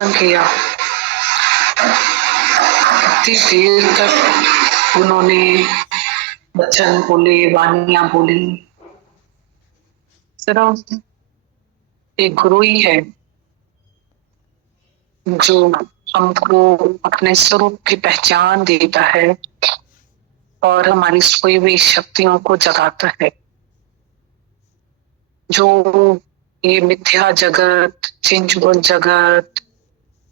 किया। इतनी देर तक उन्होंने वचन बोले, वाणियां बोली। सिर्फ एक गुरु ही है जो हमको अपने स्वरूप की पहचान देता है और हमारी सोई हुई शक्तियों को जगाता है। जो ये मिथ्या जगत, चेंजबल जगत,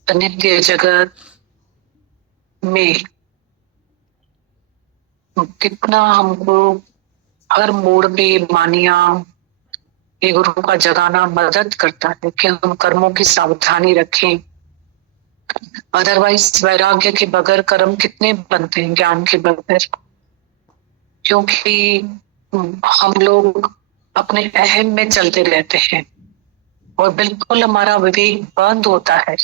अनित्य जगत में कितना हमको हर मोड़ पे मानिया ये गुरु का जगाना मदद करता है कि हम कर्मों की सावधानी रखें। अदरवाइज वैराग्य के बगैर कर्म कितने बनते हैं ज्ञान के बगैर। क्योंकि हम लोग अपने अहम में चलते रहते हैं और बिल्कुल हमारा विवेक बंद होता है।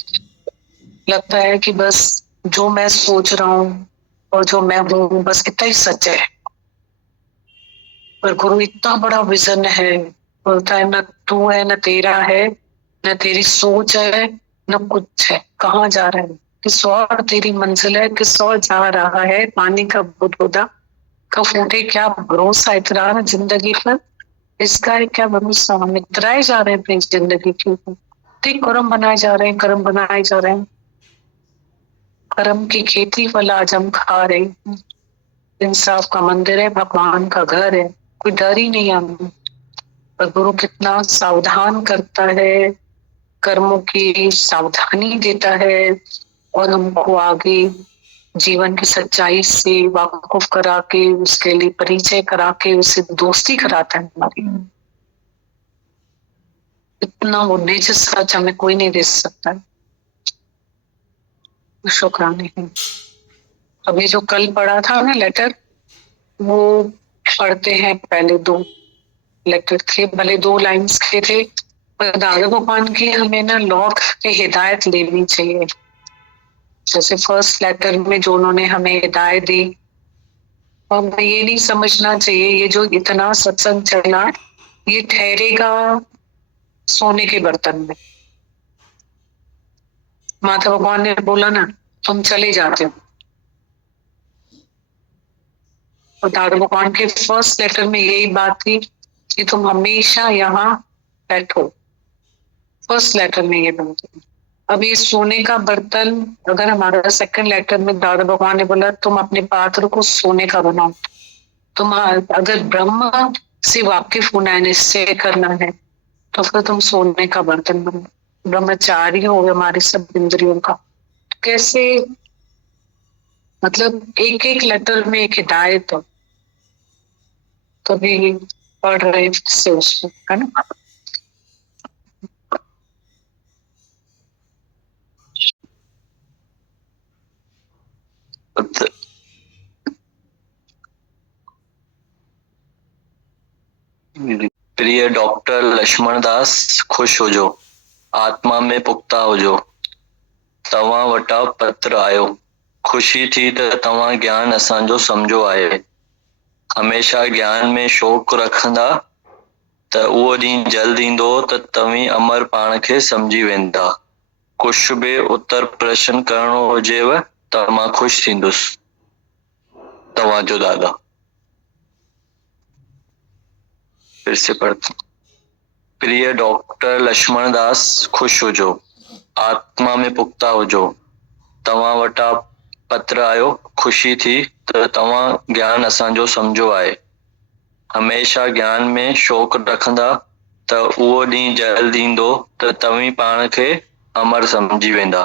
लगता है कि बस जो मैं सोच रहा हूँ और जो मैं हूँ बस इतना ही सच है। पर गुरु इतना बड़ा विजन है, बोलता है न तू है न तेरा है न तेरी सोच है न कुछ है। कहाँ जा रहा है, किस और तेरी मंजिल है, किस और जा रहा है। पानी का बुदबुदा कब फूटे, क्या भरोसा इतना जिंदगी पर, इसका है क्या भरोसा। हम इतराए जा रहे हैं अपनी जिंदगी के ऊपर, ठीक कर्म बनाए जा रहे हैं, कर्म बनाए जा रहे हैं। कर्म की खेती फल आज हम खा रहे हैं। इंसाफ का मंदिर है, भगवान का घर है, कोई डर ही नहीं हमें। पर गुरु कितना सावधान करता है, कर्मों की सावधानी देता है और हमको आगे जीवन की सच्चाई से वाकुफ करा के, उसके लिए परिचय करा के, उससे दोस्ती कराता है हमारी। इतना वो निज सच हमें कोई नहीं दे सकता। शुक्राने है। अभी जो कल पढ़ा था ना लेटर, वो पढ़ते हैं। पहले दो लेटर थे, भले दो लाइंस के थे, पर दादा भगवान की हमें ना लौट के हिदायत लेनी चाहिए। जैसे फर्स्ट लेटर में जो उन्होंने हमें हिदायत दी, और ये नहीं समझना चाहिए ये जो इतना सत्संग चलना ये ठहरेगा सोने के बर्तन में। माता भगवान ने बोला ना तुम चले जाते हो, और दादा भगवान के फर्स्ट लेटर में यही बात थी कि तुम हमेशा यहाँ बैठो। फर्स्ट लेटर में ये बात थी। अब ये सोने का बर्तन, अगर हमारा सेकंड लेटर में दादा भगवान ने बोला तुम अपने पात्र को सोने का बनाओ। तुम अगर ब्रह्म से वाकिफ होना है, निश्चय करना है, तो फिर तुम सोने का बर्तन बनो। ब्रह्मचारी हो हमारे सब इंद्रियों का। कैसे, मतलब एक एक लेटर में एक हिदायत हो। कभी पढ़ रहे से उसमें है ना। प्रिय डॉक्टर लक्ष्मण दास, खुश हो जो, आत्मा में पुख्ता हो जो। तव्हां वटा पत्र आयो, खुशी थी त तव्हां ज्ञान असांजो समझो आहे। हमेशा ज्ञान में शौक़ रखंदा त उहो ॾींहुं जल्द ईंदो त तव्हीं अमर पाण खे समझी वेंदा। कुझु बि उत्तर प्रश्न करणो हुजेव त मां ख़ुशि थींदुसि। तव्हांजो दादा। फिर से पढ़ते। प्रिय डॉक्टर लक्ष्मण दास, खुश हो जो, आत्मा में पुख्ता हो जो। तव्हां वटा पत्र आयो, खुशी थी त तव्हां ज्ञान असांजो समझो आहे। हमेशा ज्ञान में शौक़ रखंदा त उहो ॾींहुं जल्द ईंदो त तव्हीं पाण खे अमर समझी वेंदा।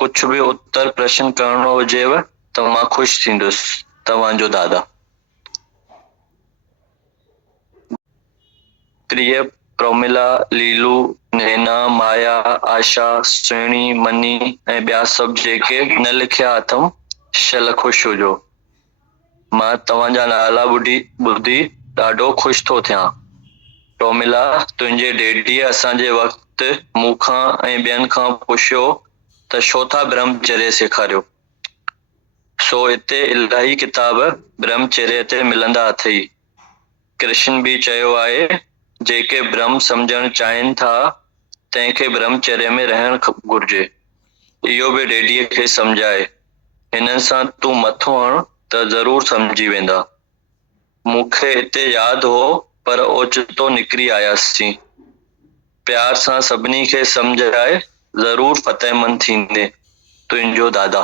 कुझु बि उत्तर प्रश्न करणो हुजेव त मां ख़ुशि थींदुसि। तव्हांजो दादा। प्रिय प्रोमिला, लीलू, नैना, माया, आशा, सुहिणी, मनी ऐं ॿिया सभु जेके न लिखिया अथऊं, शल ख़ुशि हुजो। मां तव्हांजा नाला ॿुधी ॾाढो ख़ुशि थो थियां। प्रोमिला, तुंहिंजे डेडीअ असांजे वक़्तु मूंखां ऐं ॿियनि खां पुछियो त छो था ब्रह्मचर्य सेखारियो। सो हिते इलाही किताब ब्रह्मचर्य ते मिलंदा अथई। कृष्ण भी चयो आहे, जेके ब्रह्म समझण चाहिनि था तंहिंखे ब्रह्मचर्य में रहण घुर्जे। इहो बि डेडीअ खे सम्झाए, हिननि सां तूं मथो हण त ज़रूर सम्झी वेंदा। मूंखे हिते यादि हो पर ओचितो निकिरी आयासीं। प्यार सां सभिनी खे सम्झाए, ज़रूर फ़तेहमंद थींदे, तुंहिंजो दादा।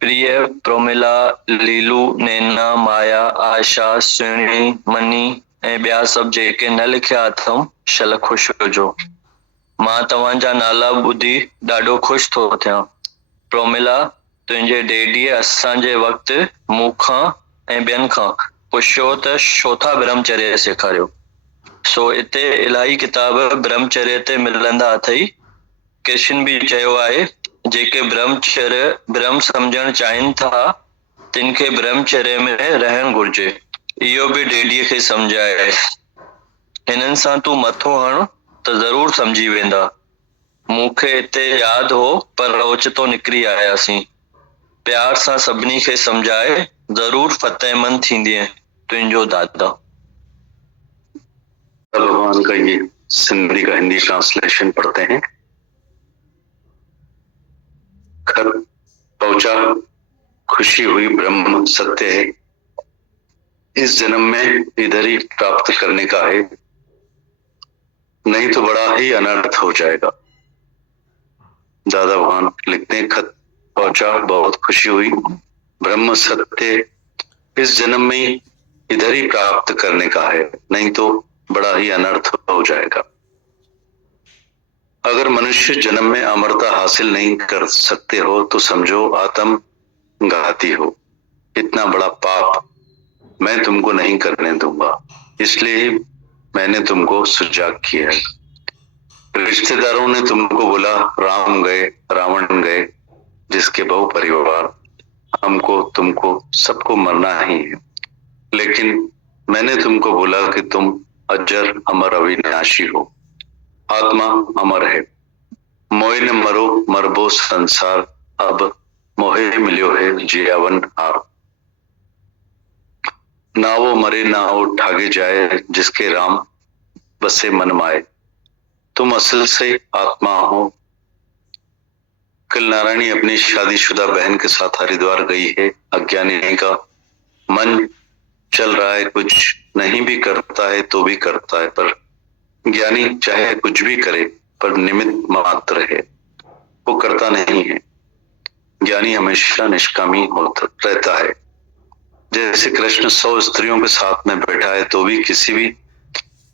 प्रिय, प्रोमिला, लीलू, नैना, माया, आशा, सुहिणी, मनी ऐं ॿिया सभु जेके न लिखिया अथऊं, शल ख़ुशि हुजो। मां तव्हांजा नाला ॿुधी ॾाढो ख़ुशि थो थियां। प्रोमिला, तुंहिंजे डैडीअ असांजे वक़्तु मूंखां ऐं ॿियनि खां पुछियो त छो था ब्रह्मचर्य सेखारियो। सो हिते इलाही किताब ब्रह्मचर्य ते मिलंदा अथई। कृष्ण बि चयो आहे, जेके ब्रह्म सम्झणु चाहिनि था, तिन खे ब्रह्मचर्य में रहणु घुर्जे। इहो बि डैडीअ खे सम्झाए, हिननि सां तूं मथो हण त ज़रूर सम्झी वेंदा। मूंखे हिते यादि हो पर ओचितो निकिरी आयासीं। प्यार सां सभिनी खे सम्झाए, ज़रूर फ़तेहमंद थींदीअ, तुंहिंजो दादा। भगवान का ये सिंधी का हिंदी ट्रांसलेशन पढ़ते हैं। खत पहुंचा, खुशी हुई, ब्रह्म सत्य है, इस जन्म में इधर ही प्राप्त करने का है, नहीं तो बड़ा ही अनर्थ हो जाएगा। दादा भगवान लिखते हैं, खत पहुंचा, बहुत खुशी हुई, ब्रह्म सत्य इस जन्म में इधर ही प्राप्त करने का है, नहीं तो बड़ा ही अनर्थ हो जाएगा। अगर मनुष्य जन्म में अमरता हासिल नहीं कर सकते हो तो समझो आत्म घाती हो। इतना बड़ा पाप मैं तुमको नहीं करने दूंगा, इसलिए ही मैंने तुमको सुजाग किया है। रिश्तेदारों ने तुमको बोला राम गए, रावण गए, जिसके बहु परिवार, हमको तुमको सबको मरना ही है, लेकिन मैंने तुमको बोला कि तुम अजर अमर अविनाशी हो, आत्मा अमर है, मोए न मरो मरबो संसार, अब मोहे मिलियो है जियावन हार। ना वो मरे ना वो ठागे जाए, जिसके राम बसे मन माए, तुम असल से आत्मा हो। कल नारायणी अपनी शादीशुदा बहन के साथ हरिद्वार गई है। अज्ञानी का मन चल रहा है, कुछ नहीं भी करता है तो भी करता है, पर ज्ञानी चाहे कुछ भी करे पर निमित्त मात्र है, वो करता नहीं है। ज्ञानी हमेशा निष्कामी होता रहता है। जैसे कृष्ण 100 स्त्रियों के साथ में बैठा है तो भी किसी भी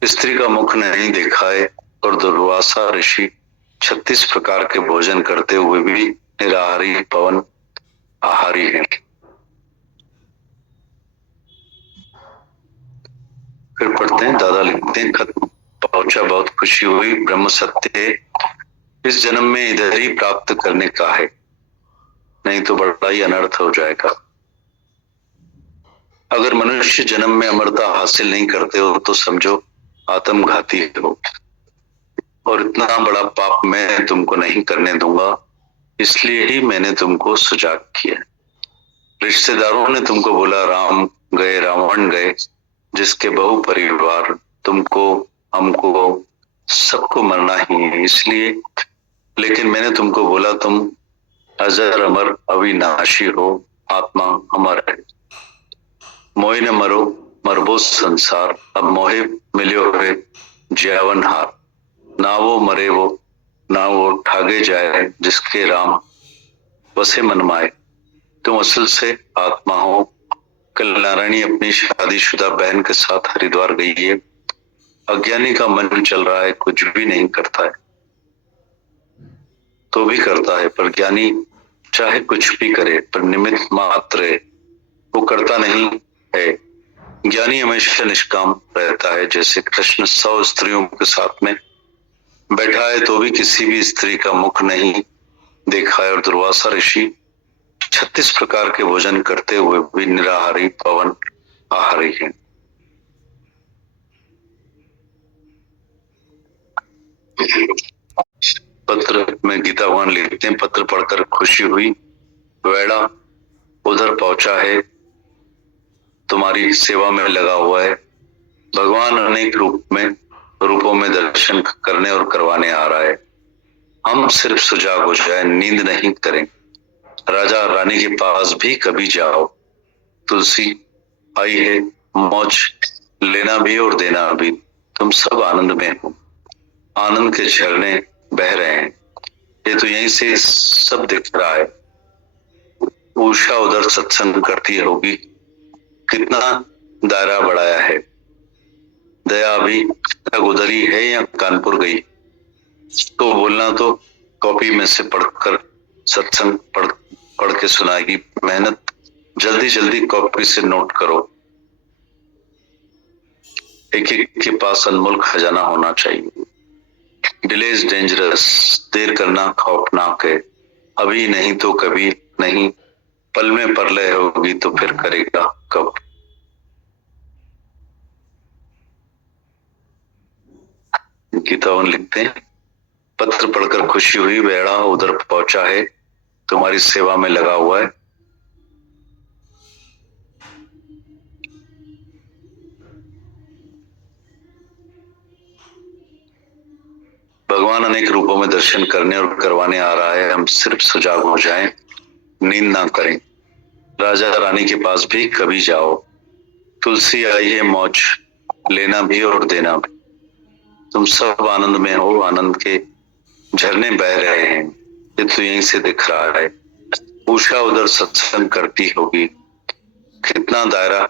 स्त्री का मुख नहीं देखा है, और दुर्वासा ऋषि 36 प्रकार के भोजन करते हुए भी निराहारी पवन आहारी है। फिर पढ़ते हैं, दादा लिखते हैं, खत पहुंचा, बहुत खुशी हुई, ब्रह्म सत्य है, इस जन्म में इधर ही प्राप्त करने का है, नहीं तो बड़ा ही अनर्थ हो जाएगा। अगर मनुष्य जन्म में अमरता हासिल नहीं करते हो तो समझो आत्मघाती हो, और इतना बड़ा पाप मैं तुमको नहीं करने दूंगा, इसलिए ही मैंने तुमको सुजाग किया। रिश्तेदारों ने तुमको बोला राम गए, रावण गए, जिसके बहु परिवार, तुमको हमको सबको मरना ही है, इसलिए, लेकिन मैंने तुमको बोला तुम अजर अमर अविनाशी हो, आत्मा अमर है, मोहे न मरो मरबो संसार, अब मोहे मिलियो है ज्यावन हार। ना वो मरे वो ना वो ठागे जाए, जिसके राम बसे मन माए, तुम असल से आत्मा हो। कल नारायणी अपनी शादीशुदा बहन के साथ हरिद्वार गई है। अज्ञानी का मन चल रहा है, कुछ भी नहीं करता है तो भी करता है, पर ज्ञानी चाहे कुछ भी करे पर निमित्त मात्र है, वो करता नहीं है। ज्ञानी हमेशा निष्काम रहता है। जैसे कृष्ण 100 स्त्रियों के साथ में बैठा है तो भी किसी भी स्त्री का मुख नहीं देखा है, और दुर्वासा ऋषि 36 प्रकार के भोजन करते हुए भी निराहारी पवन आहारी है। पत्र में गीता भगवान लिखते हैं, पत्र पढ़कर खुशी हुई, वेड़ा उधर पहुंचा है, तुम्हारी सेवा में लगा हुआ है। भगवान अनेक रूपों में दर्शन करने और करवाने आ रहा है। हम सिर्फ सुजाग हो जाए, नींद नहीं करें। राजा रानी के पास भी कभी जाओ। तुलसी आई है मौज लेना भी और देना भी। तुम सब आनंद में हो, आनंद के झरने बह रहे हैं। ये तो यहीं से सब दिख रहा है। उषा उधर सत्संग करती होगी, कितना दायरा बढ़ाया है। दया अभी तक उधर ही है या कानपुर गई? तो बोलना तो कॉपी में से पढ़कर सत्संग पढ़ के सुनाएगी। मेहनत जल्दी जल्दी कॉपी से नोट करो। एक एक के पास अनमोल खजाना होना चाहिए। डिले इज डेंजरस, देर करना खौफनाक है। अभी नहीं तो कभी नहीं, पल में परलय होगी तो फिर करेगा कब। गीतावन लिखते हैं, पत्र पढ़कर खुशी हुई, बेड़ा उधर पहुंचा है, तुम्हारी सेवा में लगा हुआ है। भगवान अनेक रूपों में दर्शन करने और करवाने आ रहा है। हम सिर्फ सुजाग हो जाएं, नींद ना करें। राजा रानी के पास भी कभी जाओ। तुलसी आई है मौज लेना भी और देना भी। तुम सब आनंद में हो, आनंद के झरने बह रहे हैं। ये तो यहीं से दिख रहा है। उषा उधर सत्संग करती होगी, कितना दायरा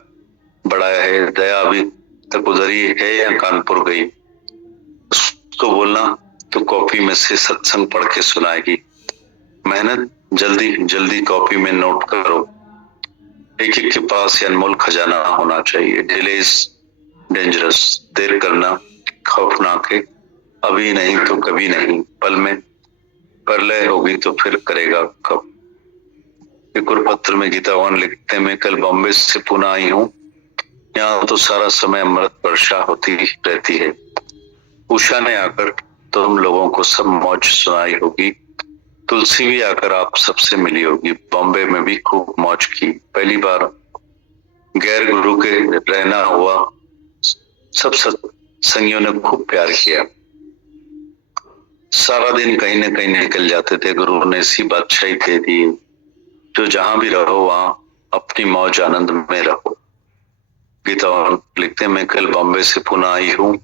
बढ़ाया है। दया अभी तक उधर ही है या कानपुर गई? उसको बोलना तो कॉपी में से सत्संग पढ़ के सुनाएगी। मेहनत जल्दी जल्दी कॉपी में नोट करो। एक एक के पास अनमोल खजाना होना चाहिए। डिले इज डेंजरस, देर करना खौफनाक है। अभी नहीं तो कभी नहीं, पल में परलय होगी तो फिर करेगा कब। एक और पत्र में गीतावान लिखते हैं, मैं कल बॉम्बे से पुणे आई हूँ। यहाँ तो सारा समय अमृत वर्षा होती रहती है। उषा ने आकर तुम लोगों को सब मौज सुनाई होगी। तुलसी भी आकर आप सबसे मिली होगी। बॉम्बे में भी खूब मौज की। पहली बार गैर गुरु के रहना हुआ। सब सत्संगियों ने खूब प्यार किया। सारा दिन कहीं न कहीं निकल जाते थे। गुरु ने ऐसी बादशाही दे दी, जो जहां भी रहो वहां अपनी मौज आनंद में रहो। गीता लिखते हैं, मैं कल बॉम्बे से पुणे आई हूँ।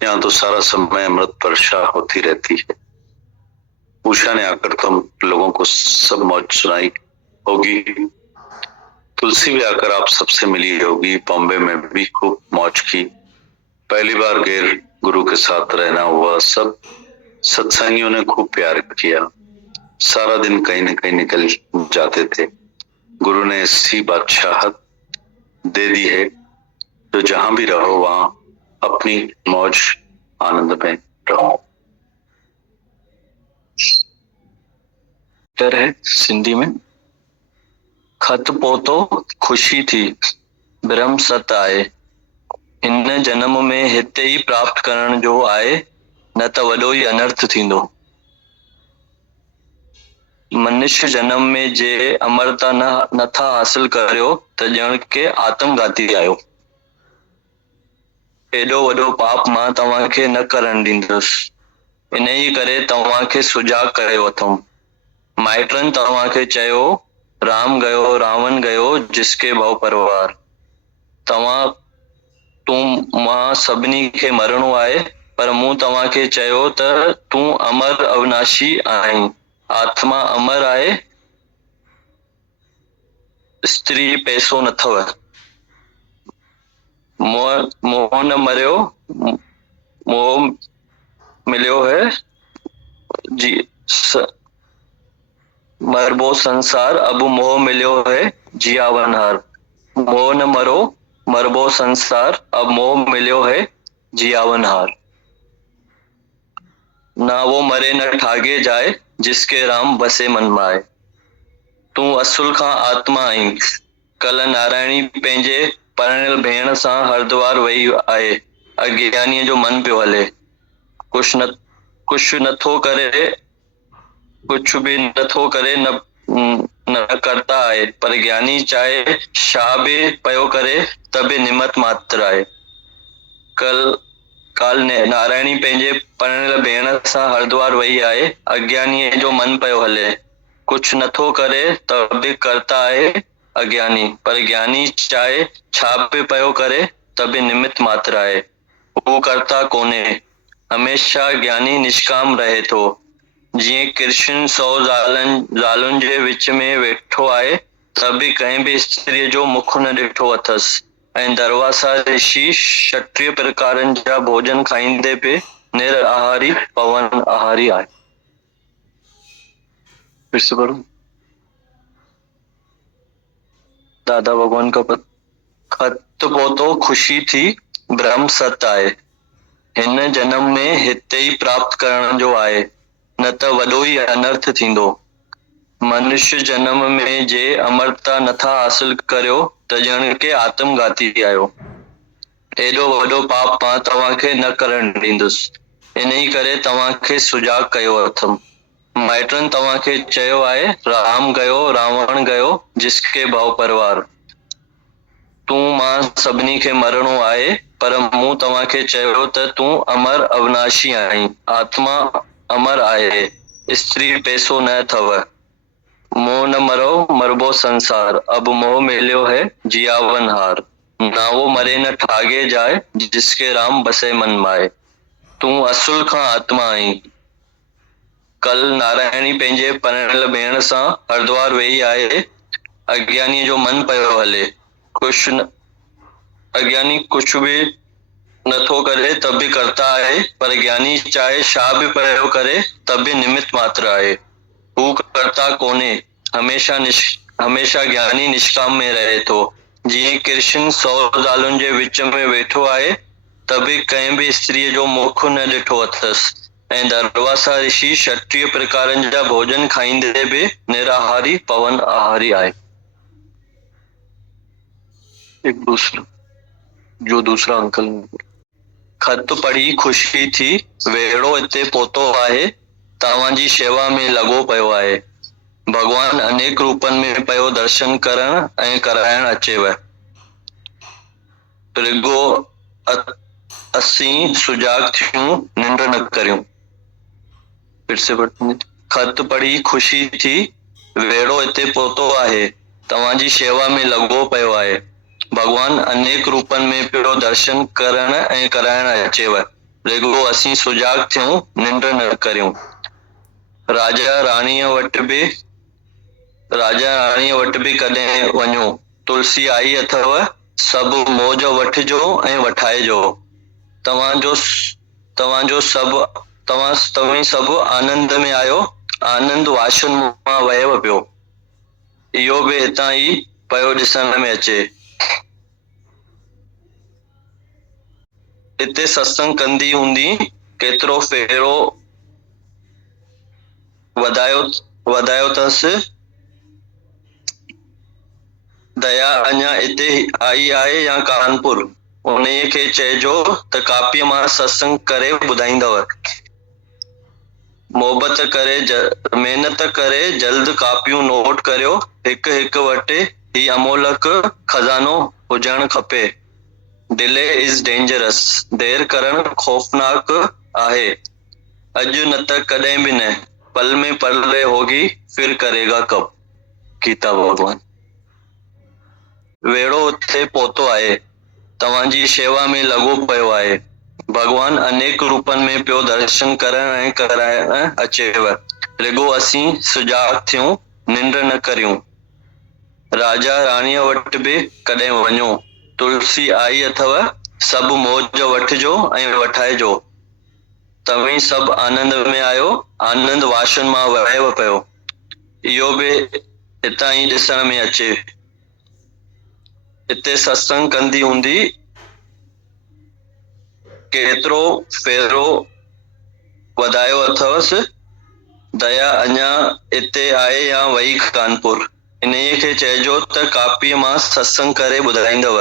यहाँ तो सारा समय अमृत वर्षा होती रहती है। उषा ने आकर तुम लोगों को सब मौज सुनाई होगी। तुलसी भी आकर आप सबसे मिली होगी। बॉम्बे में भी खूब मौज की। पहली बार गैर गुरु के साथ रहना हुआ। सब सत्संगियों ने खूब प्यार किया। सारा दिन कहीं न कहीं निकल जाते थे। गुरु ने ऐसी बादशाहत दे दी है, जो जहां भी रहो वहां अपनी मौज आनंद में रहो। डर है सिंधी में। खत पोतो खुशी थी, ब्रह्म सत आए। हिन जन्म में हिते ही प्राप्त करण जो आए, न त वॾो ई अनर्थ थींदो। मनुष्य जन्म में जे अमरता नथा हासिल करियो त ॼण के आत्मघाती आहियो। एॾो वॾो पाप मां तव्हांखे न करण ॾींदुसि। इन ई करे तव्हांखे सुजाग करे वठूं। माइटनि तव्हांखे चयो, राम गयो रावण गयो जिसके भव परवार। तूं मां सभिनी खे मरणो आहे, पर मूं तव्हांखे चयो त तूं अमर अविनाशी आहीं। आत्मा अमर आहे, स्त्री पैसो न अथव। मोह न मरियो, मोह मिलियो है जी। मरबो संसार, अब मोह मिलियो है जियावनहार। मोह न मरो, मरबो संसार, अब मोह मिलियो है जियावनहार। ना वो मरे न ठागे जाए, जिसके राम बसे मन माए। तू असुल खां आत्मा आई। कल नारायणी पंहिंजे परणियल भेण सां हरिद्वार वई आहे। अज्ञानीअ जो मन पियो हले। कुछ नथो करे, कुछ भी नथो करे, न करता आहे। पर ज्ञानी चाहे छा बि पयो करे, त बि निमत मात्र आहे। कल काल नारायणी पंहिंजे परणियल भेण सां हरिद्वार वई आहे। अज्ञानीअ जो मन पियो हले, कुछ नथो करे त बि करता आहे अज्ञानी, पर ज्ञानी चाहे छा बि पियो करे त बि निमित मात्र आहे, हू करता कोन्हे। हमेशा ज्ञानी निष्काम रहे थो। जीअं कृष्ण 100 ज़ालुनि जे विच में वेठो आहे त बि कंहिं बि स्त्रीअ जो मुख न ॾिठो अथसि, ऐं दरवासा ऋषि 36 प्रकारनि जा भोजन खाईंदे बि निराहारी पवन आहारी आहे। फिर से पढ़ो। दादा भगवान का खत पोतो ख़ुशी थी ब्रह्म सत आहे, हिन जन्म में हिते ई प्राप्त करण जो आहे, न त वॾो ई अनर्थ थींदो। मनुष्य जन्म में जे अमरता नथा हासिल करियो त ॼण के आत्मघाती आहियो। एॾो वॾो पाप मां तव्हांखे न करण ॾींदुसि, इन ई करे तव्हांखे सुजाग कयो अथमि। माइटनि तव्हांखे चयो आहे, राम गयो रावण गयो जिसके भव परवार। तूं मां सभिनी खे मरणो आहे, पर मूं तव्हांखे चयो त तूं अमर अविनाशी आहीं, आत्मा अमर आहे, स्त्री पैसो न अथव। मोह न मरो मरबो संसार, अब मोह मिलियो है जियावन हार। ना वो मरे न ठागे जाए, जिसके राम बसे मन माए। तूं असुल खां आत्मा आहीं। कल नारायणी पंहिंजे परणियल भेण सां हरिद्वार वेई आहे। अज्ञानीअ जो मन पियो हले, अज्ञानी कुछ बि नथो करे त बि करता आहे, पर ज्ञानी चाहे छा बि पियो करे त बि निमित मात्र आहे, हू करता कोन्हे। हमेशा ज्ञानी निष्काम में रहे थो। जीअं कृष्ण 100 ज़ालुनि जे विच में वेठो आहे त बि कंहिं बि स्त्रीअ जो मुख न ॾिठो अथसि, ऐं दरवासा ऋषि 36 प्रकारनि जा भोजन खाईंदे बि निराहारी पवन आहारी आहे। एक दूसरा अंकल खत पढ़ी ख़ुशी थी, वेड़ो हिते पहुतो आहे, तव्हांजी शेवा में लॻो पियो आहे। भगवान अनेक रूपनि में पियो दर्शन करण ऐं कराइण अचेव। रुगो असीं सुजाग थियूं, निंड न करियूं। फिर से खत पढ़ी ख़ुशी थी, वेड़ो हिते पहुतो आहे, तव्हांजी शेवा में लॻो पियो आहे। भगवान अनेक रूपनि में पियो दर्शन करण ऐं कराइण अचेव। रुगो असीं सुजाग थियूं, निंड न करियूं। राजा राणीअ वटि बि कॾहिं वञो, तुलसी आई अथव, सभु मौज वठिजो ऐं वठाइजो। तव्हीं सभु आनंद में आयो, आनंद वाशन मां वहेव पियो। इहो बि हितां ई पियो ॾिसण में अचे। हिते सत्संग कंदी हूंदी, केतिरो फेरो वधायो अथसि। दया अञा हिते आई आहे या कानपुर, उन्हीअ खे चइजो त कापीअ मां सत्संग करे ॿुधाईंदव। महिनत करे जल्द कापियूं नोट करियो, हिकु हिकु वटि ही अमोलक खज़ानो हुजणु खपे। डिले इज डेंजरस, देर करण खौफनाक आहे। अॼु न त कॾहिं बि न, पल में पले होगी फिर करेगा कब। गीता भगवान। वेड़ो उते पहुतो आहे, तव्हांजी शेवा में लॻो पियो आहे। भगवान अनेक रूपनि में पियो दर्शन करण ऐं कराइण अचेव। रुगो असीं सुजाग थियूं, निंड न करियूं। राजा राणीअ वटि बि कॾहिं वञो, तुलसी आई अथव, सभु मौज वठिजो ऐं वठाइजो। तव्हीं सभु आनंद में आयो, आनंद वाशन मां वहेव पियो। इहो बि हितां ई ॾिसण में अचे। हिते सत्संग कंदी हूंदी, केतिरो फेरो वधायो अथसि। दया अञा हिते आहे या वई कानपुर, इन्हीअ खे चइजो त कापीअ मां सत्संग करे ॿुधाईंदव।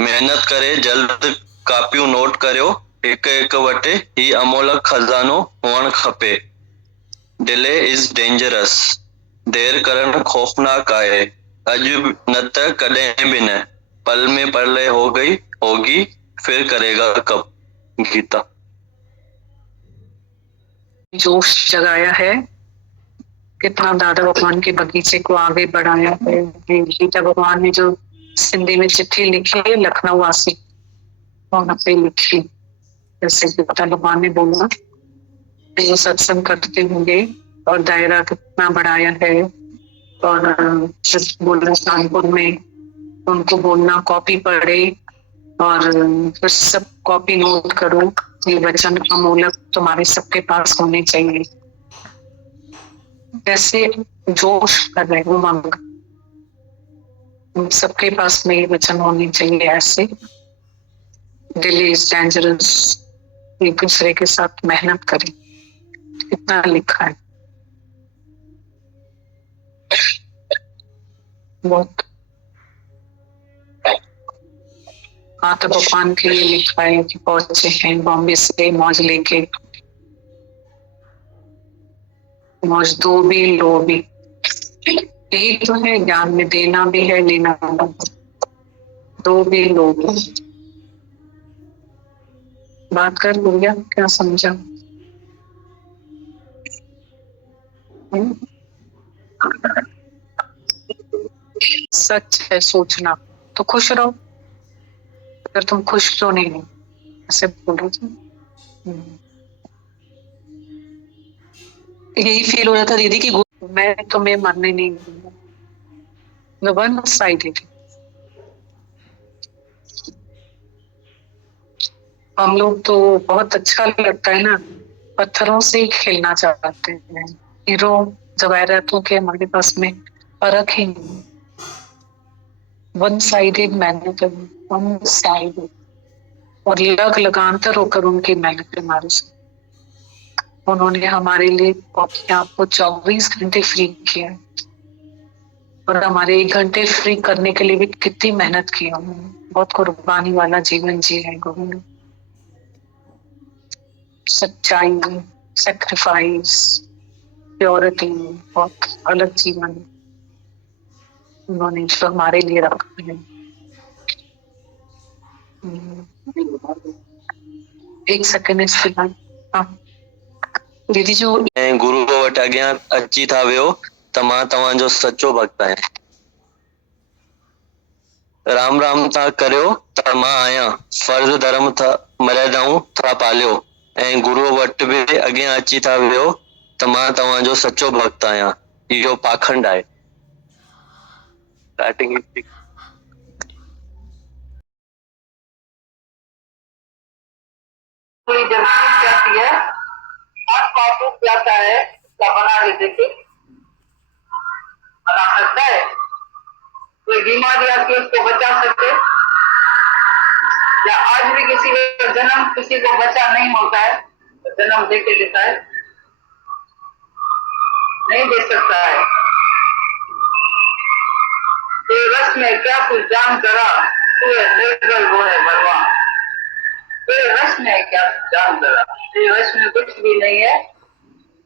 महिनत करे जल्द कापियूं नोट करियो, हिकु हिकु वटि ही अमोलक खज़ानो हुअणु खपे। डिले इज डेंजरस, देर करण खौफनाक आहे। अॼु न त कॾहिं बि न, पल में पले होगी फिर करेगा कब। गीता। जोश जगाया है, कितना दादा भगवान के बगीचे को आगे बढ़ाया है। गीता भगवान ने जो सिंधी में चिट्ठी लिखी है लखनऊ वासी वहां पे लिखी, जैसे गीता भगवान ने बोला जो सत्संग करते होंगे और दायरा कितना बढ़ाया है। और बोला कानपुर में उनको बोलना कॉपी पढ़े और फिर सब कॉपी नोट करो, ये वचन अमूलक तुम्हारे सबके पास होने चाहिए। ऐसे जोश कर रहे उमंग सबके पास में ये वचन होने चाहिए। ऐसे डिले इज डेंजरस, एक दूसरे के साथ मेहनत करें, इतना लिखा है बहुत। हाँ तो भगवान के लिए लिखा है कि पहुंचे हैं बॉम्बे से मौज लेके, मौज दो भी लो भी, यही तो है ज्ञान में, देना भी है लेना भी, दो भी लो भी। बात कर भैया क्या समझा? सच है सोचना, तो खुश रहो। अगर तुम खुश तो नहीं हो ऐसे बोलो तो यही फील हो रहा था दीदी की मैं तुम्हें मरने नहीं दूंगा, वन साइडेड। हम लोग तो बहुत अच्छा लगता है ना, पत्थरों से ही खेलना चाहते हैं। हीरो जवाहरातों के हमारे पास में फर्क ही नहीं, वन साइडेड मेहनत, वन साइडेड, और लगातार होकर उनकी मेहनत हमारे से। उन्होंने हमारे लिए अपने आप को 24 घंटे फ्री किया है, और हमारे 1 घंटे फ्री करने के लिए भी कितनी मेहनत की उन्होंने। बहुत कुर्बानी वाला जीवन जी है गुरु ने, सच्चाई, सेक्रीफाइस, प्योरिटी, बहुत अलग जीवन उन्होंने जो हमारे लिए रखा है। एक सेकंड इसके बाद दीदी जो गुरु वटि अॻियां अची था वियो त मां तव्हांजो सचो भक्त आहियां, राम राम था करियो त मां आहियां, फर्ज़ धर्म था मर्यादाऊं था पालियो, ऐं गुरु वटि बि अॻियां अची था वियो त मां तव्हांजो सचो भक्त आहियां। इहो पाखंड आहे। कोई जब जाती है हाथ पाँव जाता है क्या बना के देखे, बना सकता है? कोई बीमारी आती है उसको बचा सकते? या आज भी किसी का जन्म किसी को बचा नहीं होता है तो जन्म दे के देता है? नहीं दे सकता है। तेरे रस में क्या कुछ जान करा, तू है निर्बल वो है बलवान। तेरे रस में क्या जान करा, तेरे रस में कुछ भी नहीं है।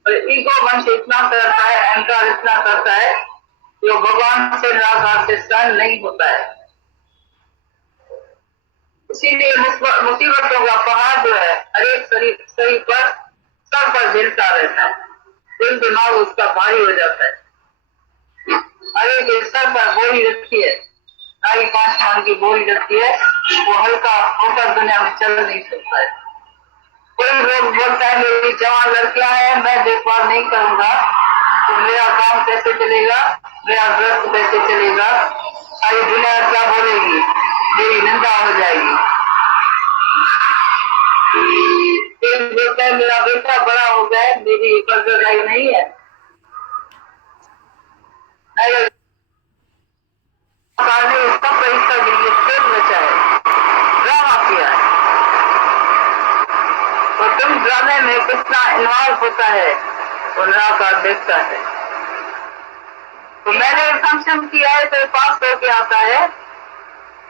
और ईगो मन से इतना करता है, अहंकार इतना करता है जो भगवान से निराकार से सहन नहीं होता है। इसीलिए मुसीबतों का पहाड़ जो है हर एक शरीर पर सर पर झेलता रहता है, दिल दिमाग उसका भारी हो जाता है। हर एक सर पर बोरी रखी है, नारी 5 मान की बोरी रखी है, वो हल्का होकर दुनिया में चल नहीं सकता है। कोई लोग बोलता है मेरी जवान लड़कियां हैं, मैं देखभाल नहीं करूंगा तो मेरा काम कैसे चलेगा, मेरा व्रत कैसे चलेगा, सारी दुनिया क्या बोलेगी, मेरी निंदा हो जाएगी। बोलता है मेरा बेटा बड़ा हो गया है, मेरी कर्जदारी नहीं है। ने उसका परीक्षा के लिए खेल रचा है, ड्रामा किया है, और तुम ड्रामे में कितना इन्वॉल्व होता है वो निराकार देखता है। तो मैंने फंक्शन किया है तो पास करके आता है,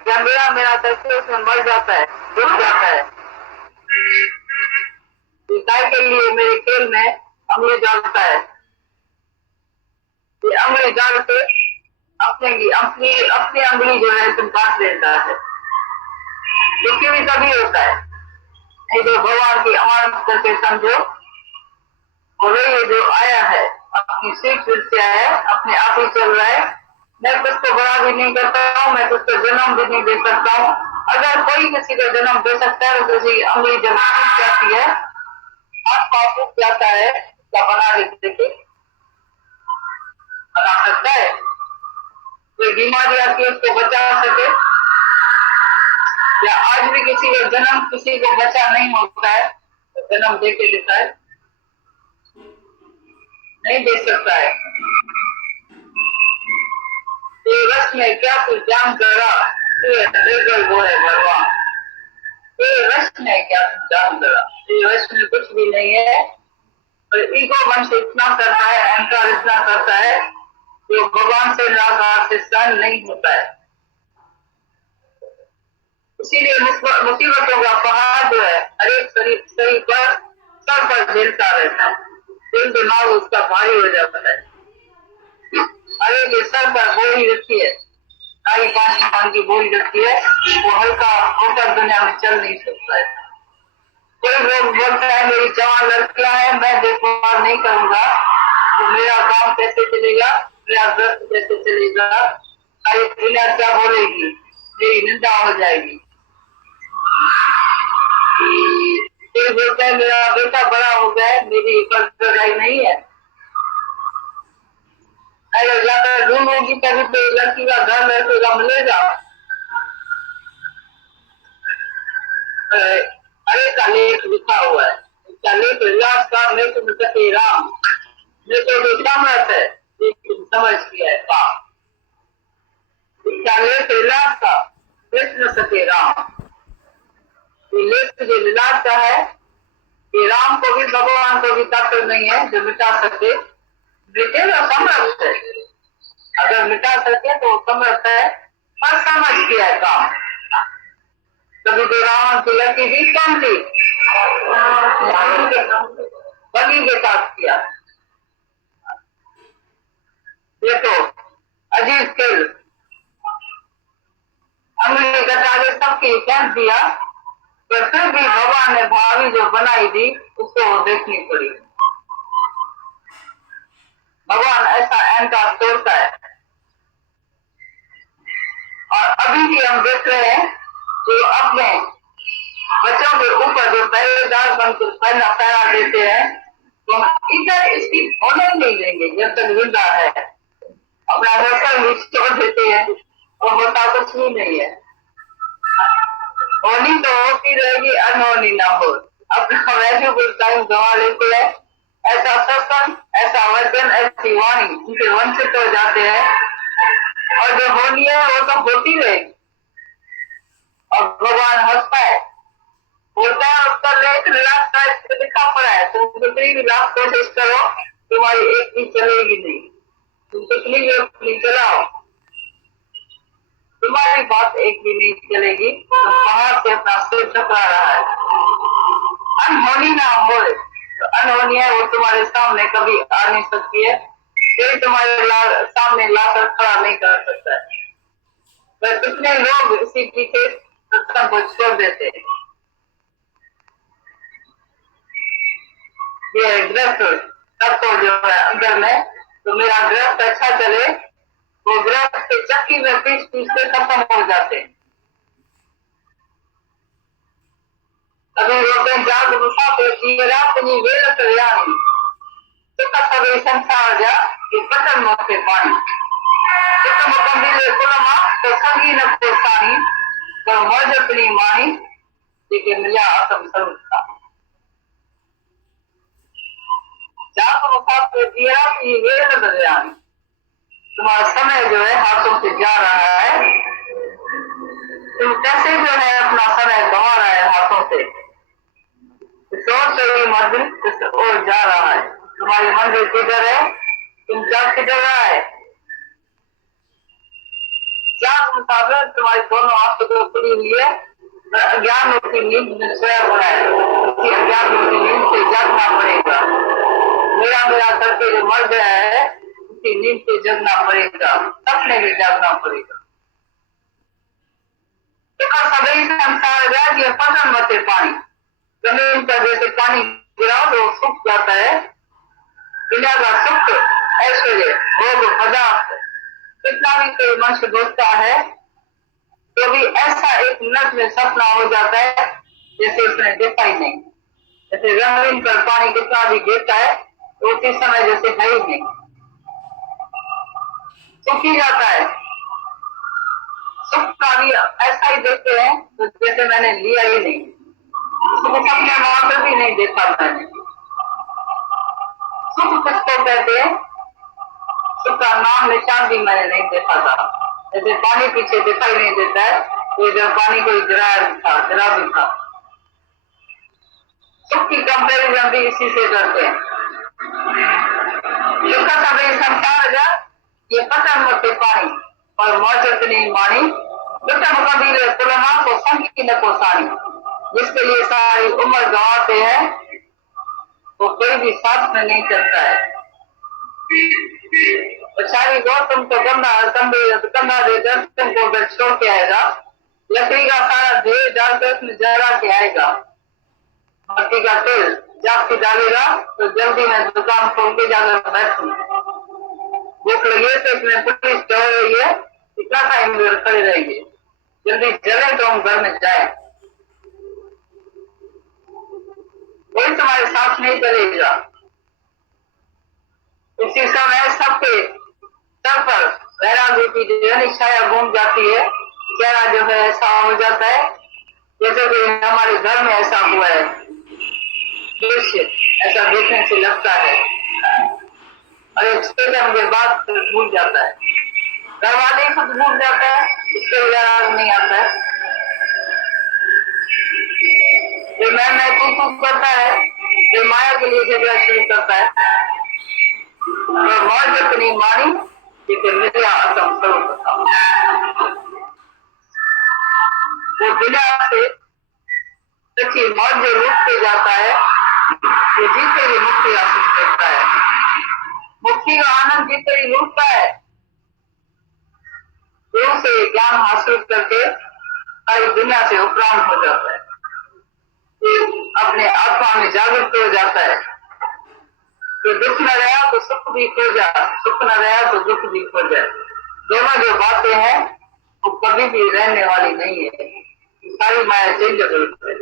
या मेरा करके उसमें मर जाता है, डूब जाता है। गाय के लिए मेरे खेल में अंगली डालता है, ये अंगली डाल के अपनी अंगली जो है तुम काट लेता है, जो कि भी कभी होता है। ये जो भगवान की अमानत करके समझो, और ये जो आया है अपनी सीख से आया है, अपने आप ही चल रहा है। मैं तुझको बड़ा भी नहीं करता हूँ, मैं तुझको जन्म भी नहीं दे सकता हूँ। अगर कोई किसी को जन्म दे सकता है तो किसी अमली जब टूट जाती है, आत्मा टूट जाता है, क्या बना लेते बना सकता है? कोई बीमारी आती है उसको बचा सके? या आज भी किसी का जन्म किसी को बचा नहीं होता है तो जन्म दे के देता है? नहीं दे सकता है। ये रस में क्या कुछ जान करा, वो है भगवान। ये रस में क्या कुछ जान करा, ये रस में कुछ भी नहीं है। और ईगो मन से इतना करता है, अहंकार इतना करता है, जो भगवान से निराकार से सहन नहीं होता है। इसीलिए मुसीबतों का पहाड़ जो है हर एक शरीर पर सर पर झेलता रहता है, दिल दिमाग उसका भारी हो जाता है। अरे के सर पर बोरी रखी है, 5.5 पान की बोरी रखी है, वो हल्का होकर दुनिया में चल नहीं सकता है। कोई लोग बोलता है मेरी जवान लड़कियां है, मैं देखभाल नहीं करूंगा तो मेरा काम कैसे चलेगा, मेरा व्रत कैसे चलेगा, सारी दुनिया क्या बोलेगी, मेरी निंदा हो जाएगी। कोई बोलता है मेरा बेटा बड़ा हो गया है, मेरी लड़ाई नहीं है, अगर जाकर ढूंढूंगी तभी तो लड़की का घर लड़के का मिलेगा। अरे का लेख लिखा हुआ है, इसका लेख विलास का मैं तुम सके राम, मैं तो जो समर्थ है लेकिन समझ किया है काम। इसका लेख विलास का कृष्ण सके राम, ये लेख जो विलास का है, ये राम को भी भगवान को भी ताकत नहीं है जो मिटा सके। बेटे वो समर्थ है, अगर मिटा सके तो समर्थ है, पर समझ किया है काम। कभी तो रावण की लड़की भी कौन थी, बनी के साथ किया। ये तो अजीब खेल, अंगली कटा के सबकी फेंक दिया, पर फिर भी भगवान ने भाभी जो बनाई थी उसको वो देखनी पड़ी। भगवान ऐसा अहंकार तोड़ता है। और अभी भी हम देख रहे हैं जो अपने बच्चों के ऊपर जो पहरेदार बनकर पहरा देते हैं, तो इधर इसकी होने नहीं देंगे जब तक जिंदा है। अपना नौकर भी छोड़ देते हैं और होता कुछ भी नहीं है। होनी तो होती रहेगी, अनहोनी ना हो। अपना वैल्यूबल टाइम गंवा लेते हैं। ऐसा सत्संग, ऐसा वचन, ऐसी वाणी उनके वंचित हो जाते हैं। और जो होनी है वो तो होती रहेगी। और भगवान हंसता है, बोलता है उसका लेख लाख का लिखा पड़ा है, तुम कितनी भी लाख कोशिश करो तुम्हारी एक भी चलेगी नहीं। तुम कितनी भी अपनी चलाओ तुम्हारी बात एक भी नहीं चलेगी। तुम पहाड़ से अपना सिर टकरा रहा है। अनहोनी ना हो, तो अनहोनी है वो तुम्हारे सामने कभी आ नहीं सकती है, कोई तुम्हारे सामने लाकर खड़ा नहीं कर सकता है। पर कितने लोग इसी पीछे सत्संग को छोड़ देते हैं। ये ग्रस्त सबको जो है अंदर में, तो मेरा ग्रस्त अच्छा चले, वो ग्रस्त के चक्की में पीस के खत्म हो जाते हैं। अभी रोते जागरूकता पे अपनी वेल कल्याणी सुख सभी संसार जा कि पतन मौके पानी सुख मुकम्बिले कुलमा तो संगी न पोसानी तो मौज अपनी मानी लेकिन मिला आत्म सर्वता। जागरूकता पे अपनी वेल कल्याणी, तुम्हारा समय जो है हाथों से जा रहा है। तुम कैसे जो है अपना समय गंवा रहा है हाथों से, इस ओर से भी मंदिर इस ओर जा रहा है। तुम्हारी मंदिर किधर है, तुम जा किधर रहा है। ज्ञान मुताबिक तुम्हारी दोनों आंखों को खुली हुई है, अज्ञान की नींद में सोया पड़ा है। उसी अज्ञान की नींद से जागना पड़ेगा। मेरा मेरा करके जो मर गया है उसी नींद से जगना पड़ेगा, सपने में जागना पड़ेगा। सभी संसार व्याज पतन मते पानी, जमीन पर जैसे पानी गिराओ तो सूख जाता है, दुनिया का सुख, ऐश्वर्य, भोग, पदार्थ कितना भी कोई मनुष्य देखता है तो भी ऐसा एक मिनट में सपना हो जाता है जैसे उसने देखा ही नहीं। जैसे जमीन पर पानी कितना भी गिरता है तो उसी समय जैसे है ही नहीं, सूख ही जाता है। सुख का भी ऐसा ही देखते हैं तो जैसे मैंने लिया ही नहीं, सुख सपने मात्र भी नहीं देखा मैंने। सुख किसको कहते हैं? सुख का नाम निशान भी मैंने नहीं देखा था। जैसे पानी पीछे दिखाई नहीं देता है तो जब पानी कोई जरा भी था। सुख की कंपेरिजन भी इसी से करते हैं। सुख का सभी संसार ये पतन मते पानी और मौजत नहीं मानी, विक्रम कबीर तुलना को संगी न कोसानी। जिसके लिए सारी उम्र गंवाते हैं वो कोई भी साथ में नहीं चलता है। सारी गौतम को कंधा देकर तुमको घर छोड़ के आएगा, लकड़ी का सारा ढेर डालकर उसमें जला के आएगा। मट्टी का तेल जागती डालेगा तो जल्दी मैं दुकान खोल के जाकर बैठूं। भूख लगी है तो इसमें पुलिस चढ़ रही है, इतना टाइम खड़े रहेंगे, जल्दी जले तो हम घर में जाए। कोई तुम्हारे साथ नहीं करेगा। इसी समय सबके सर पर वैराग्य की जो छाया घूम जाती है, चेहरा जो है ऐसा हो जाता है जैसे कि हमारे घर में ऐसा हुआ है। दृश्य ऐसा देखने से लगता है और एक सेकंड के बाद भूल जाता है। घर वाले खुद भूल जाता है, इससे वैराग नहीं आता है। जो मैं तू करता है, जो माया के लिए झगड़ा शुरू करता है और मौज इतनी मारी कि मेरा आत्म स्वरूप था। वो दुनिया से सच्ची मौज जो लूटते जाता है वो जीते ही मुक्ति हासिल करता है। मुक्ति का आनंद जीते ही लूटता है, गुरु से ज्ञान हासिल करके सारी दुनिया से उपरांत हो जाता है, अपने आत्मा में जागृत हो जाता है। तो दुख न रहा तो सुख भी खो जा, सुख न रहा तो दुख भी खो जाए। दोनों जो बातें हैं वो कभी भी रहने वाली नहीं है, सारी माया चेंजेबल है।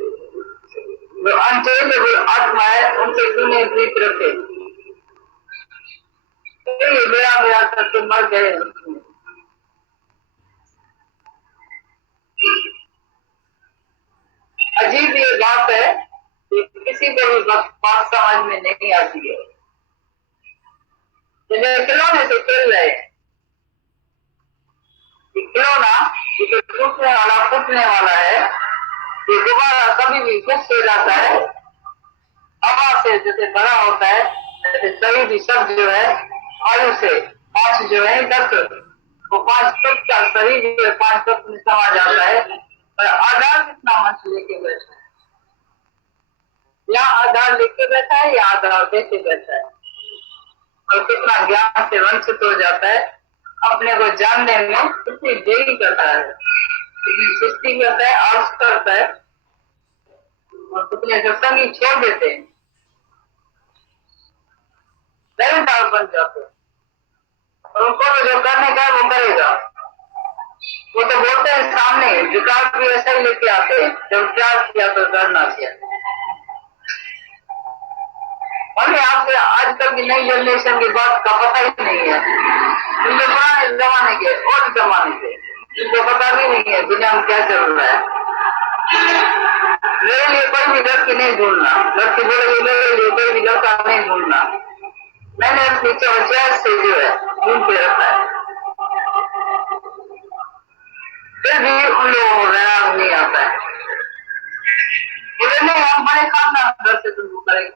जो अनचेंजेबल आत्मा है उनसे सुने प्रीत रखे। तो ये मेरा करके मर गए। अजीब ये बात है कि किसी को भी बात समझ में नहीं आती है। जैसे खिलौने से खेल रहे हैं, खिलौना जो टूटने वाला फूटने वाला है, ये दोबारा कभी भी फिर से जाता है। हवा से जैसे बड़ा होता है जैसे सभी भी शब्द जो है वायु से 5 जो है 10, वो 5 तत्व का शरीर जो है 5 तत्व में समा जाता है। और आधार कितना मंच लेके बैठा है, या आधार लेके बैठा है या आधार देके बैठा है, और कितना ज्ञान से वंचित हो जाता है। अपने को जानने में कितनी देरी करता है, कितनी सुस्ती करता है, आलस करता है, और कितने सत्संगी छोड़ देते हैं, दाल बन जाते हैं। और उनको जो करने का वो करेगा। वो तो बोलते हैं सामने विकास भी ऐसा ही लेके आते हैं, जब क्या किया तो करना चाहिए। आपसे आजकल की नई जनरेशन की बात का पता ही नहीं है। उनको पुराने जमाने के और जमाने के उनको पता भी नहीं है दुनिया में क्या चल रहा है। मेरे लिए कोई भी लड़की नहीं ढूंढना, लड़की बोलेगी मेरे लिए कोई भी लड़का नहीं ढूंढना। मैंने अपनी चौचास से जो है ढूंढ के रखा है, फिर भी उन लोगों को वैराग नहीं आता है। बोले नहीं हम बड़े खानदान घर से तुमको करेंगे,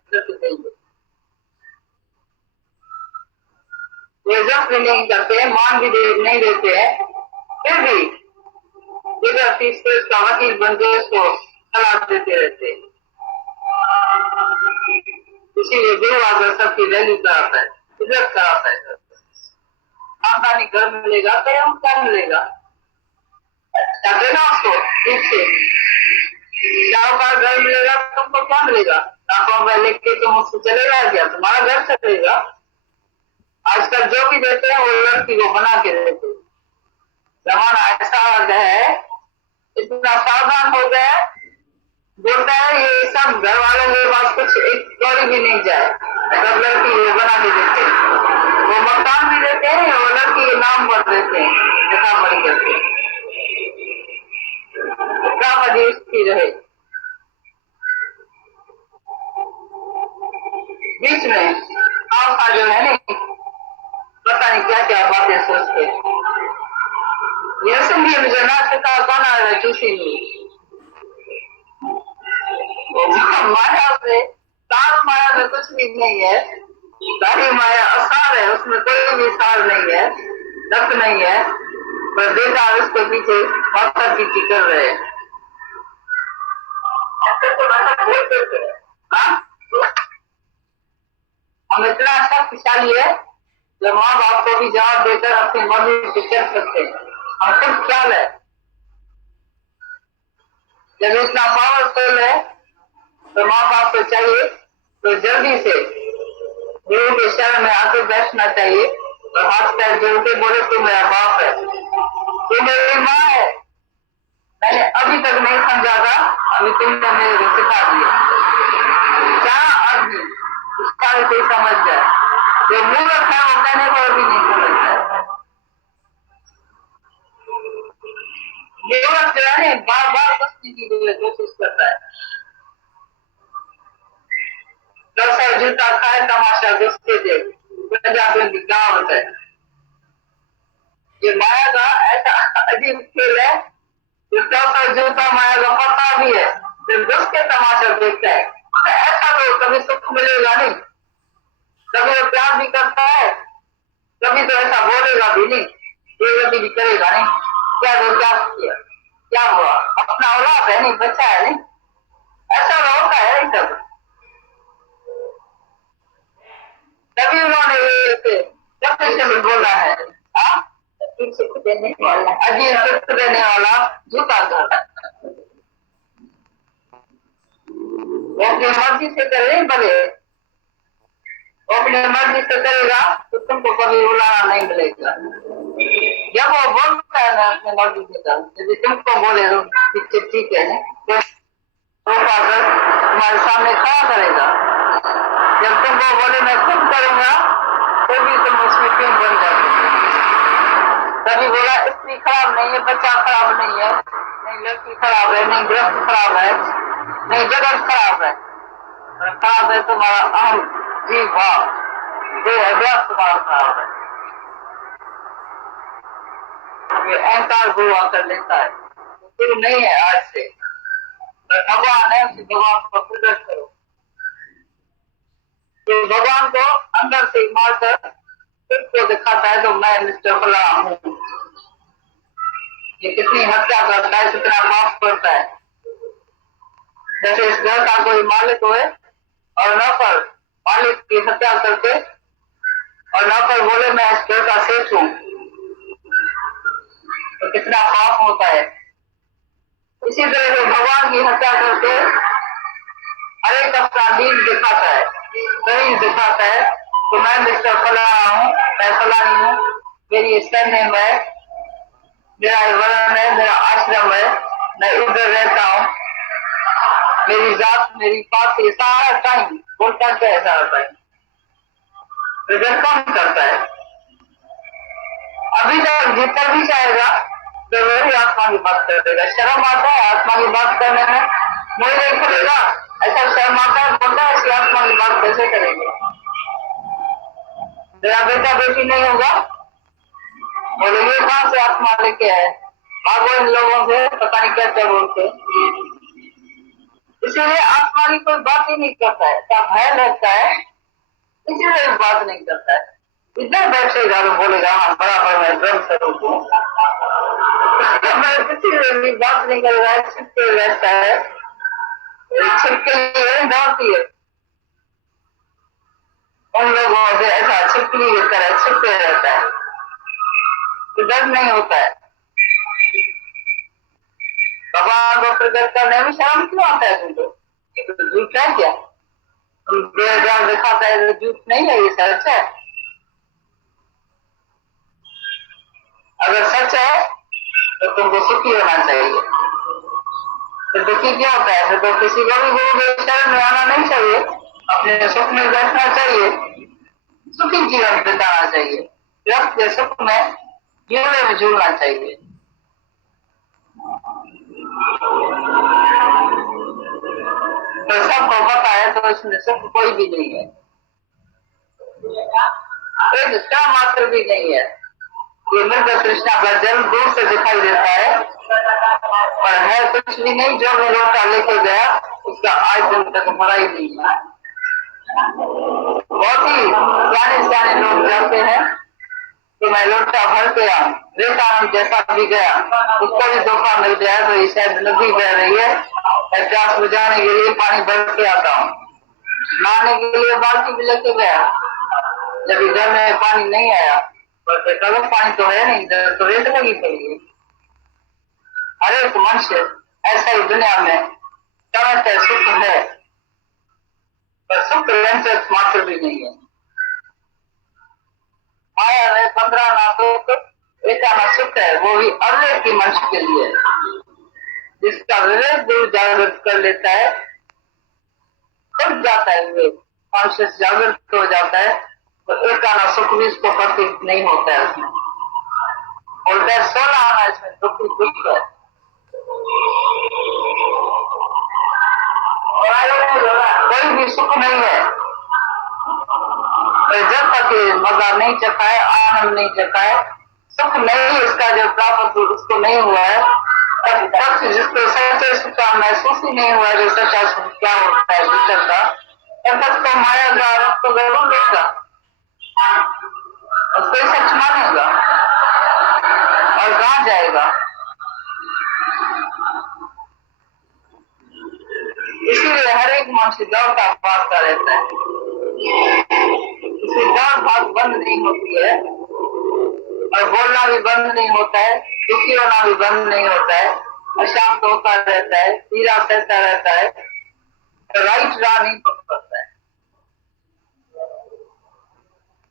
इज्जत भी नहीं करते हैं, मान भी नहीं देते हैं, फिर भी तीसरे का वकील बनते उसको सलाह देते रहते हैं। इसीलिए गुरु आकर सबकी वैल्यू कराता है, इज्जत कराता है। खानदानी घर मिलेगा तो क्या मिलेगा, चाहते ना उसको ठीक से शाहूकार घर मिलेगा तुमको, क्या मिलेगा? आंखों में लेके तुम उसको चलेगा क्या? तुम्हारा घर चलेगा। आजकल जो भी देते हैं वो लड़की को बना के देते हैं। जमाना ऐसा आ गया है, इतना सावधान हो गया है, बोलता है ये सब घर वालों के पास कुछ एक कौड़ी भी नहीं जाए, सब लड़की को बना के देते हैं। वो मकान भी देते हैं, वो लड़की के नाम पर देते हैं, लिखा पढ़ी करके। क्या वजह इसकी रहे? बीच में आपका जो है नहीं, पता नहीं क्या क्या बातें सोचते। ये इसलिए मुझे ना सका कौन आ रहा है चूसी नहीं। माया से, तार माया में कुछ भी नहीं है, सारी माया असार है, उसमें कोई भी सार नहीं है, दख नहीं है, पर देखा उसके पीछे माता पीछे कर रहे हैं। हम इतना शक्तिशाली है जो माँ बाप को भी जवाब देकर अपनी मर्जी से चल सकते हैं। हम खुद ख्याल है, जब इतना पावरफुल है तो माँ बाप को चाहिए तो जल्दी से गुरु के शरण में आके बैठना चाहिए और हाथ पैर जोड़ के बोले तू मेरा बाप है, तू मेरी माँ है। मैंने अभी तक नहीं समझा था, अभी तुमने मेरे को सिखा दिया। क्या आदमी उसका भी कोई समझ जाए, जो मूर्ख है वो कहने को भी नहीं समझता है। मूर्ख जो है बार बार बचने की कोशिश करता है। दस जूता खाए तमाशा दोस्ते दे, कहावत है। ये माया का ऐसा अजीब खेल है, चौथा जूता माया का पता भी है, जब दोस्त के तमाशा देखता है। ऐसा तो कभी सुख मिलेगा नहीं, कभी वो प्यार भी करता है, कभी तो ऐसा बोलेगा भी नहीं, बेइज्जती भी करेगा नहीं। क्या वो क्या किया, क्या हुआ, अपना औलाद है नहीं, बच्चा है नहीं, ऐसा होता है नहीं सब। तभी उन्होंने जब बोला है अजीब सुख देने वाला जूता था। वो अपनी मर्जी से करे भले, वो अपनी मर्जी से करेगा तो तुमको कभी बुलाना नहीं मिलेगा। जब वो बोलता है ना अपनी मर्जी से कर, यदि तुमको बोले ठीक है तो तुम्हारे सामने खड़ा करेगा। जब तुमको बोले मैं खुद करूंगा तो भी तुम उसमें क्यों बन जाते। कभी बोला स्त्री खराब नहीं है, बच्चा खराब नहीं है, नहीं लड़की खराब है, नहीं ग्रस्त खराब है, नहीं जगत खराब है, खराब है तुम्हारा अहम जीव भाव, जो अभ्यास तुम्हारा खराब है। ये अहंकार गुरु आकर लेता है, गुरु नहीं है आज से, भगवान है, उसी भगवान को प्रकट करो। तो भगवान को अंदर से मारकर खुद को दिखाता है तो मैं मिस्टर फला हूँ। ये कितनी हत्या करता है, कितना पाप करता है। जैसे इस घर का कोई मालिक हुए और नौकर मालिक की हत्या करके और नौकर बोले मैं इस घर का सेठ हूँ, तो कितना पाप होता है। इसी तरह से भगवान की हत्या करके हर एक अपना दीन दिखाता है, कहीं दिखाता है तो मैं मिस्टर फला हूँ, मैं फलानी हूँ, मेरी सरनेम है, मेरा वर्ण है, मेरा आश्रम है, मैं उधर रहता हूँ, मेरी जात मेरी पात, ये सारा टाइम बोलता है, सारा टाइम रिजल्ट कौन करता है। अभी तक जितना भी चाहेगा तो वही आत्मा की बात कर देगा। शर्म आता है आत्मा की बात करने में, मुझे नहीं खुलेगा, ऐसा शर्म आता है, बोलता है इसकी आत्मा की बात कैसे करेंगे। मेरा बेटा बेटी नहीं होगा, बोले ये कहां से आत्मा लेके आए, भागो इन लोगों से, पता नहीं क्या क्या बोलते। इसीलिए आत्मा की कोई बात ही नहीं करता है, क्या भय लगता है, इसीलिए बात नहीं करता है। इधर बैठेगा तो बोलेगा हाँ बराबर मैं ब्रह्म स्वरूप हूँ, मैं किसी भी बात नहीं कर रहा है, छिपके रहता है, छिपके लिए दौड़ती है उन लोगों से, ऐसा छिपकली की तरह छिपके रहता है, तो डर नहीं होता है। भगवान को प्रकट करने में शर्म क्यों आता है तुमको? ये तो झूठ है क्या? तुम देह दिखाता है तो झूठ नहीं है, ये सच है। अगर सच है तो तुमको सुखी होना चाहिए। तो दुखी क्यों होता है? तो किसी को भी गुरु के शरण में आना नहीं चाहिए, अपने सुख में बैठना चाहिए, सुखी जीवन बिताना चाहिए, रक्त के सुख में जीवन में जुड़ना चाहिए। तो सबको पता है तो इसमें सुख कोई भी नहीं है, एक क्षण मात्र भी नहीं है। ये मृग कृष्णा का जल दूर से दिखाई देता है पर है कुछ भी नहीं। जो भी लोटा लेके गया उसका आज दिन तक भरा ही नहीं है। बहुत ही जाने लोग जाते हैं कि मैं लोटा भर के आऊं, विवेकानंद जैसा भी गया उसको भी धोखा मिल गया तो ये शायद नदी बह रही है, मैं प्यास बुझाने के लिए पानी भर के आता हूँ। नहाने के लिए बाल्टी भी लेके गया, जब इधर में पानी नहीं आया पर चलो पानी तो है नहीं, इधर तो रेत लगी पड़ी है। हर एक मनुष्य ऐसा ही दुनिया में तरह सुख है पर सुख रंजक मात्र भी नहीं है। आया है 15 ना तो एक आना सुख है, वो भी अगले की मनुष्य के लिए, जिसका विवेक दूर जागृत कर लेता है, खुद जाता है विवेक, कॉन्शियस जागृत हो जाता है तो एक आना सुख भी इसको प्रतीत नहीं होता है। उसमें बोलता है 16 आना इसमें दुख दुख है। कोई भी सुख नहीं है तो जब तक मजा नहीं चखा है, आनंद नहीं चखा है, सुख नहीं इसका जो प्राप्त उसको नहीं हुआ है, तब तक जिसको सच्चे सुख का महसूस ही नहीं हुआ है, जो सच्चा सुख क्या होता है भीतर का, तब तक तो माया का आरोप तो जरूर लेगा, उसको सच मानेगा और कहाँ जाएगा। इसीलिए हर एक मनुष्य दौड़ता भागता रहता है, इसलिए दौड़ भाग बंद नहीं होती है और बोलना भी बंद नहीं होता है, दुखी होना भी बंद नहीं होता है, अशांत होता रहता है, पीड़ा सहता रहता है, राइट राह नहीं पकड़ता है।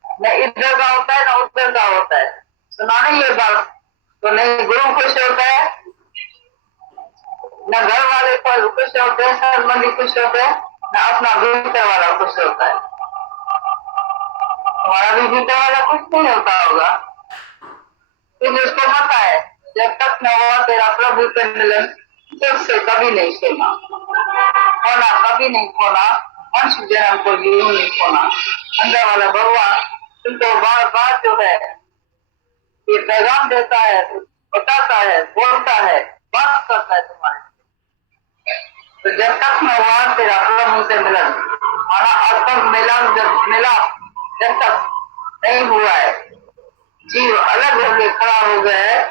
न इधर का होता है न उधर का होता है। सुना नहीं ये बात तो नहीं गुरु खुश होता है, न घर वाले पर खुश होते हैं, संबंधी खुश होते हैं, न अपना भीतर वाला खुश होता है। हमारा भी भीतर वाला कुछ नहीं होता होगा, क्योंकि उसको पता है जब तक न हुआ तेरा प्रभु के मिलन सबसे कभी नहीं सोना, खोना कभी नहीं खोना, मनुष्य जन्म को यूं नहीं खोना। अंदर वाला भगवान तुमको बार बार जो है ये पैगाम देता है, बताता है, बोलता है, बात करता है तुम्हारे। तो जब तक न हुआ तेरा प्रभु से मिलन, माना आत्म मिलन जब मिला, जब तक नहीं हुआ है, जीव अलग होके खड़ा हो गया है,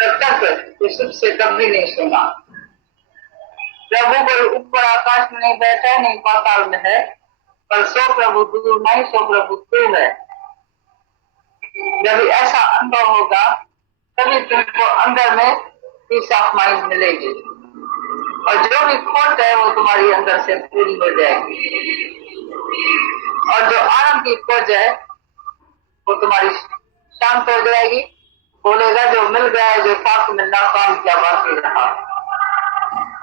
तब तक ये सुख से कभी नहीं सुना। प्रभु कोई ऊपर आकाश में नहीं बैठा है, नहीं पाताल में है, पर सो प्रभु दूर नहीं, सो प्रभु तू है। जब ऐसा अनुभव होगा तभी तुमको अंदर में पीस ऑफ माइंड मिलेगी और जो भी खोट है वो तुम्हारी अंदर से पूरी हो जाएगी और जो आनंद की खोज है वो तुम्हारी शांत हो जाएगी। बोलेगा जो मिल गया है, जो था तो मिलना काम क्या बाकी रहा।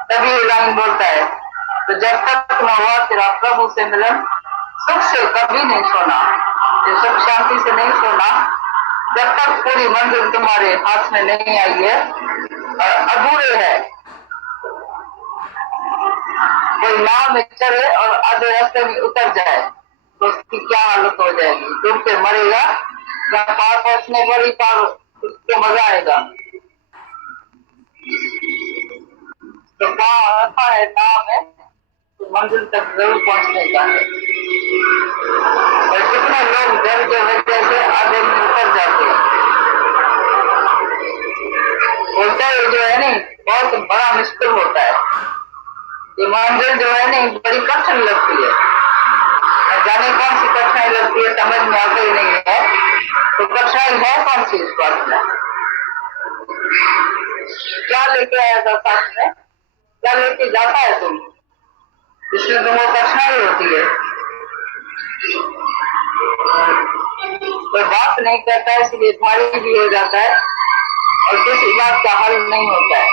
तभी ये लाइन बोलता है तो जब तक न हुआ तेरा प्रभु से मिलन, सुख से कभी नहीं सोना, ये सुख शांति से नहीं सोना जब तक पूरी मंजिल तुम्हारे हाथ में नहीं आई है और अधूरे है। कोई नाव में चले और आधे रास्ते में उतर जाए तो उसकी क्या हालत हो जाएगी, डूब के मरेगा या पार पहुंचने पर ही पार उसको मजा आएगा। तो रखा है नाव में तो मंजिल तक जरूर पहुंचने का है। और कितने लोग डर के वजह से आधे में उतर जाते हैं। बोलता है जो है नहीं बहुत बड़ा मुश्किल होता है, ये मंजिल जो है नहीं बड़ी कठिन लगती है, जाने कौन सी कठिनाई लगती है समझ में आते ही नहीं है। तो कठिनाई है कौन सी इस बात में? क्या लेके आया था साथ में, क्या लेके जाता है तुम, इसमें तुमको कठिनाई होती है। कोई बात नहीं करता है इसलिए भारी भी हो जाता है और किसी बात का हल नहीं होता है।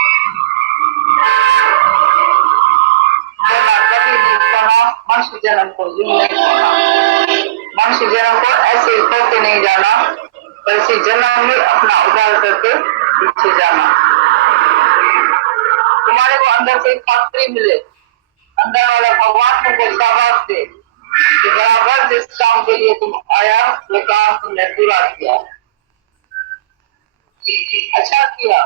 कभी नहीं कहा मनुष्य जन्म को यूं नहीं कहा, मनुष्य जन्म को ऐसे करके नहीं जाना, बल्कि जन्म में अपना उद्धार करके पीछे जाना। तुम्हारे को अंदर से खातरी मिले, अंदर वाला भगवान तुमको शाबाश दे कि बराबर जिस काम के लिए तुम आया वो काम तुमने पूरा किया, अच्छा किया,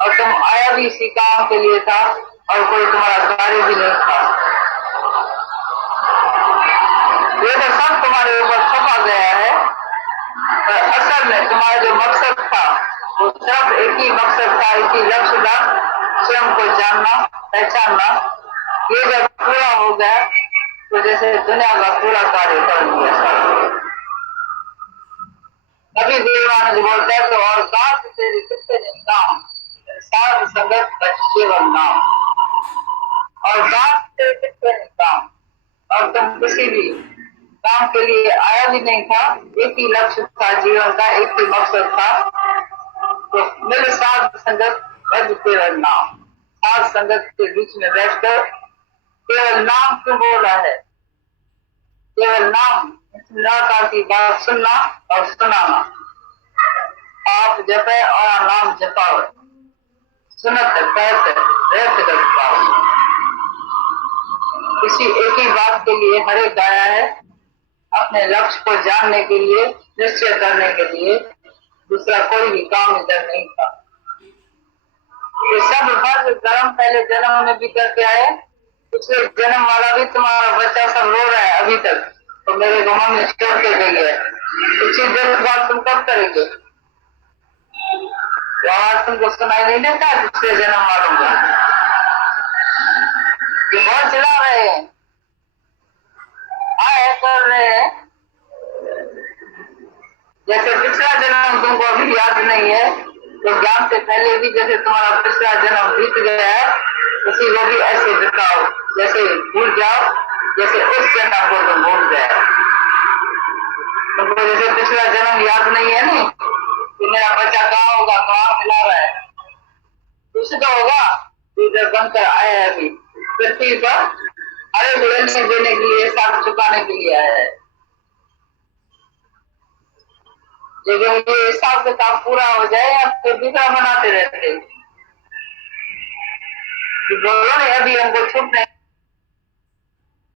और तुम आया भी इसी काम के लिए था और कोई तुम्हारा कार्य भी नहीं था। ये तो सब तुम्हारे ऊपर थोपा गया है, पर असल में तुम्हारा जो मकसद था वो सिर्फ एक ही मकसद था, एक ही लक्ष्य था, स्वयं को जानना, पहचानना। ये जब पूरा हो गया तो जैसे दुनिया का पूरा कार्य कर दिया सारा। कभी देवानंद बोलता है तो और साथ तेरे कितने नाम, साथ संगत केवल नाम, और साथ तेरे कितने काम, और तुम किसी भी काम के लिए आया भी नहीं था, एक ही लक्ष्य था जीवन का, एक ही मकसद था, तो मेरे साथ संगत केवल नाम, साथ संगत के बीच में बैठकर केवल नाम क्यों बोला है, केवल नाम निराकार की बात सुनना और सुनाना। आप जपे और नाम जपाओ, सुनत कहते व्यक्त कर पाओ। किसी एक ही बात के लिए हरे गाया है, अपने लक्ष्य को जानने के लिए, निश्चय करने के लिए, दूसरा कोई भी काम इधर नहीं था। ये सब वर्ग कर्म पहले जन्म में भी करके आए, पिछले जन्म वाला भी तुम्हारा बच्चा सब रो रहा है अभी तक, तो मेरे को मम्मी छोड़ के गई है, इसी जन्म बाद तुम कब करेंगे? आवाज तुमको सुनाई नहीं देता पिछले जन्म वालों का? ये बहुत चिल्ला रहे हैं, आए कर रहे हैं, जैसे पिछला जन्म तुमको अभी याद नहीं है, तो ज्ञान से पहले भी जैसे तुम्हारा पिछला जन्म बीत गया है, उसी को भी ऐसे बिताओ, जैसे भूल जाओ, जैसे उस जन्म को तुम भूल गए। तुमको जैसे पिछला जन्म याद नहीं है नहीं, तो मेरा बच्चा कहाँ होगा, कहाँ मिला रहा है, कुछ तो होगा, इधर बनकर आया है अभी पृथ्वी पर, अरे लेने देने के लिए, साथ चुकाने के लिए आया है। लेकिन ये हिसाब किताब पूरा हो जाए या फिर दूसरा बनाते रहते, बोलो नहीं अभी हमको छूट नहीं